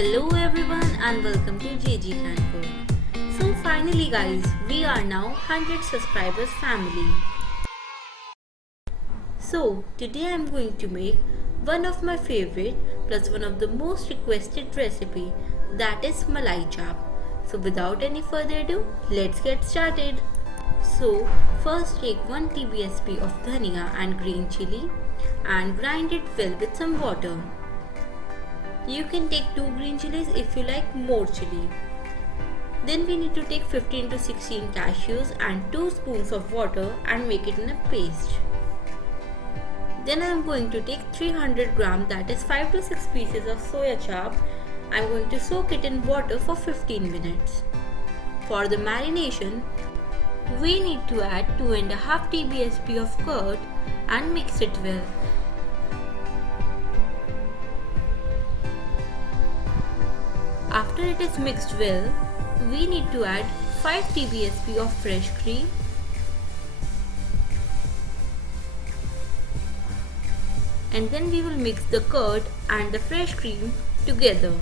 Hello everyone and welcome to JG Canco. So finally guys, we are now 100 subscribers family. So today I am going to make one of my favorite plus one of the most requested recipe, that is malai chap. So without any further ado, let's get started. So first take 1 TBSP of dhania and green chili and grind it well with some water. You can take 2 green chilies if you like more chili. Then we need to take 15 to 16 cashews and 2 spoons of water and make it in a paste. Then I am going to take 300 gram, that is 5 to 6 pieces of soya chap. I am going to soak it in water for 15 minutes. For the marination, we need to add 2.5 TBSP of curd and mix it well. After it is mixed well, we need to add 5 TBSP of fresh cream, and then we will mix the curd and the fresh cream together.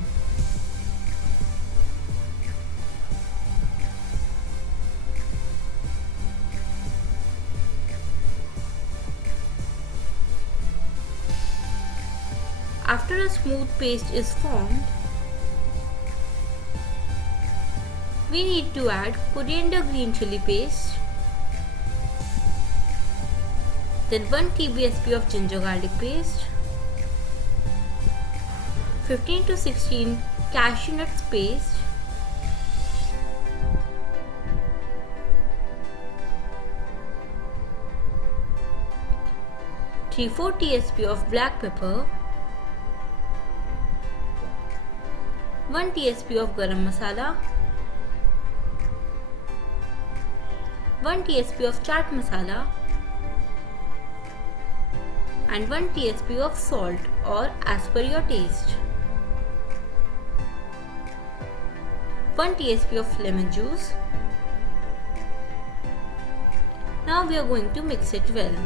After a smooth paste is formed, we need to add coriander green chili paste, then 1 TBSP of ginger garlic paste, 15 to 16 cashew nuts paste, (3/4) TSP of black pepper, 1 TSP of garam masala, 1 TSP of chaat masala and 1 TSP of salt or as per your taste. 1 TSP of lemon juice. Now we are going to mix it well.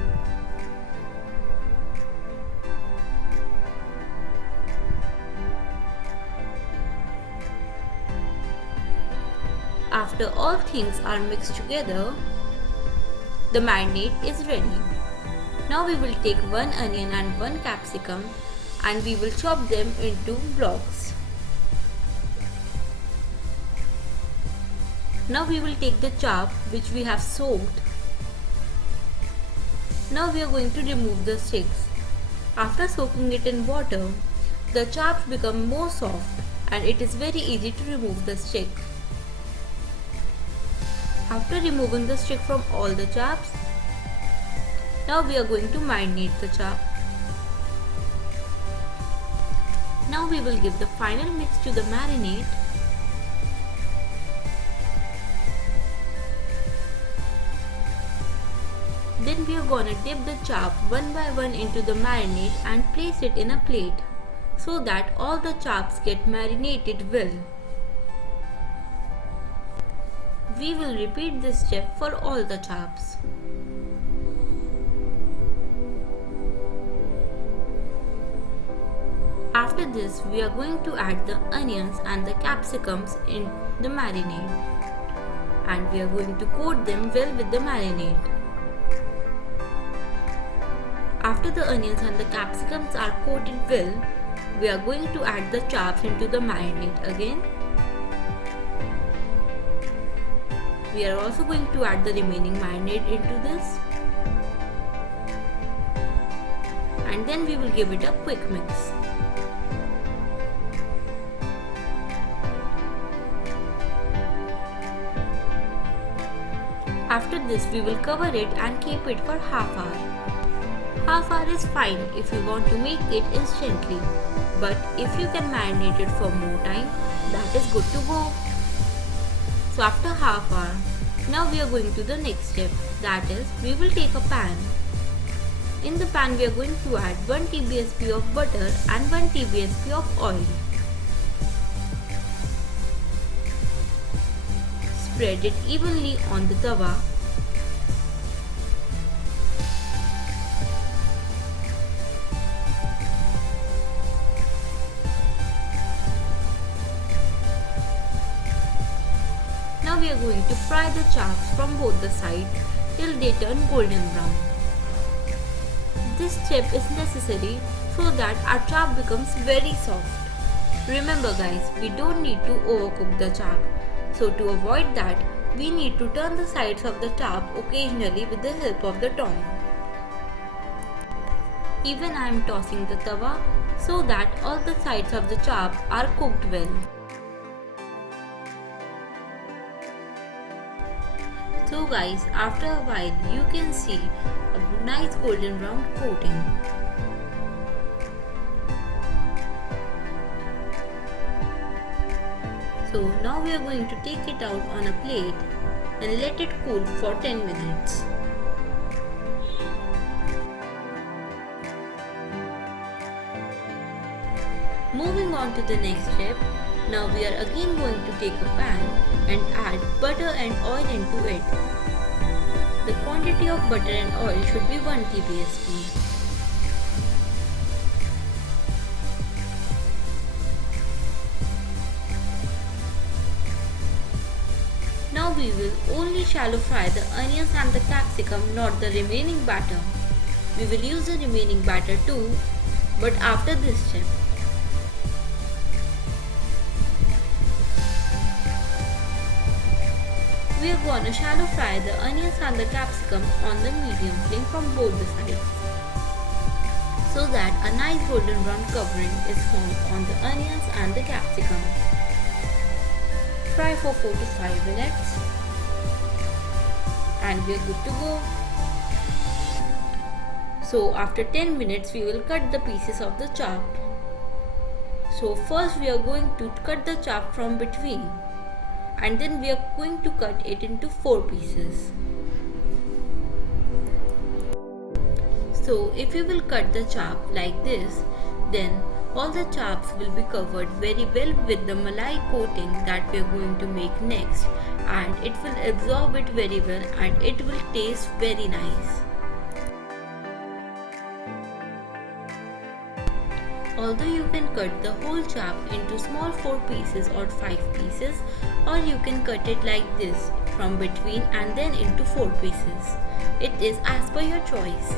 After all things are mixed together, the marinade is ready. Now we will take 1 onion and 1 capsicum and we will chop them into blocks. Now we will take the chap which we have soaked. Now we are going to remove the sticks. After soaking it in water, the chaps become more soft and it is very easy to remove the stick. After removing the stick from all the chaps, now we are going to marinate the chap. Now we will give the final mix to the marinade. Then we are gonna dip the chap one by one into the marinade and place it in a plate so that all the chaps get marinated well. We will repeat this step for all the chaps. After this, we are going to add the onions and the capsicums in the marinade and we are going to coat them well with the marinade. After the onions and the capsicums are coated well, we are going to add the chaps into the marinade again. We are also going to add the remaining marinade into this and then we will give it a quick mix. After this, we will cover it and keep it for half hour. Half hour is fine if you want to make it instantly, but if you can marinate it for more time, that is good to go. So after half hour, now we are going to the next step, that is we will take a pan. In the pan we are going to add 1 TBSP of butter and 1 TBSP of oil. Spread it evenly on the tawa. we are going to fry the chops from both the sides till they turn golden brown. This step is necessary so that our chop becomes very soft. Remember guys, we don't need to overcook the chop. So to avoid that, we need to turn the sides of the chop occasionally with the help of the tongue. Even I am tossing the tawa so that all the sides of the chop are cooked well. So guys, after a while you can see a nice golden brown coating. So now we are going to take it out on a plate and let it cool for 10 minutes. Moving on to the next step, now we are again going to take a pan and add butter and oil into it. The quantity of butter and oil should be 1 tablespoon. Now we will only shallow fry the onions and the capsicum, not the remaining batter. We will use the remaining batter too, but after this step. We are gonna shallow fry the onions and the capsicum on the medium flame from both the sides, so that a nice golden brown covering is formed on the onions and the capsicum. Fry for 4 to 5 minutes and we are good to go. So after 10 minutes we will cut the pieces of the chop. So first we are going to cut the chop from between, and then we are going to cut it into 4 pieces. So if you will cut the chop like this, then all the chops will be covered very well with the malai coating that we are going to make next, and it will absorb it very well and it will taste very nice. Although you can cut the whole chop into small 4 pieces or 5 pieces, or you can cut it like this from between and then into 4 pieces. It is as per your choice.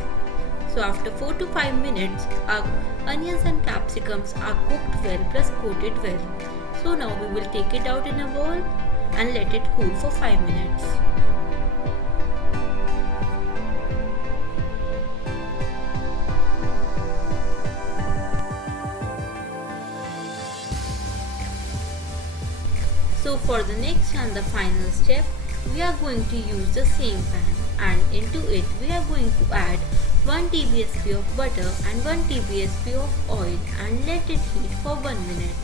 So after 4 to 5 minutes, our onions and capsicums are cooked well plus coated well. So now we will take it out in a bowl and let it cool for 5 minutes. So for the next and the final step, we are going to use the same pan, and into it we are going to add 1 tablespoon of butter and 1 tablespoon of oil and let it heat for 1 minute.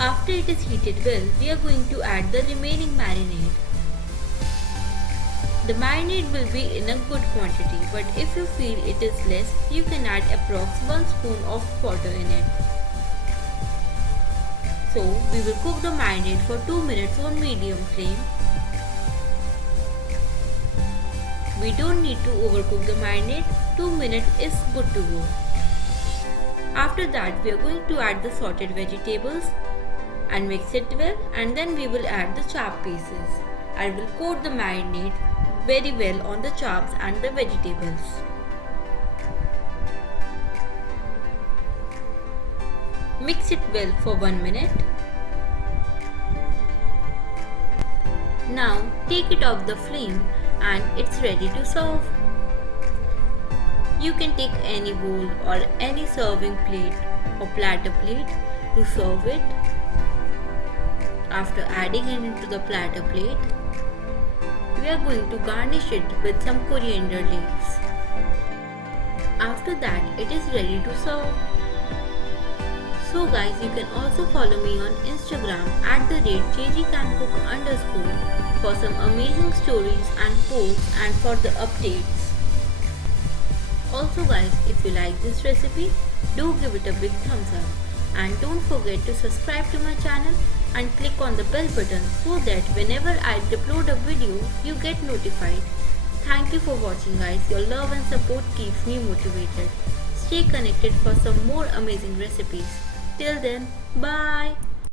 After it is heated well, we are going to add the remaining marinade. The marinade will be in a good quantity, but if you feel it is less, you can add approx 1 spoon of water in it. So we will cook the marinade for 2 minutes on medium flame. We don't need to overcook the marinade, 2 minutes is good to go. After that we are going to add the sauteed vegetables and mix it well, and then we will add the chop pieces and will coat the marinade very well on the chops and the vegetables. Mix it well for 1 minute. Now take it off the flame and it's ready to serve. You can take any bowl or any serving plate or platter plate to serve it. After adding it into the platter plate, we are going to garnish it with some coriander leaves. After that, it is ready to serve. So guys, you can also follow me on Instagram @JGCanCook_ for some amazing stories and posts and for the updates. Also guys, if you like this recipe, do give it a big thumbs up, and don't forget to subscribe to my channel and click on the bell button so that whenever I upload a video, you get notified. Thank you for watching guys. Your love and support keeps me motivated. Stay connected for some more amazing recipes. Till then, bye.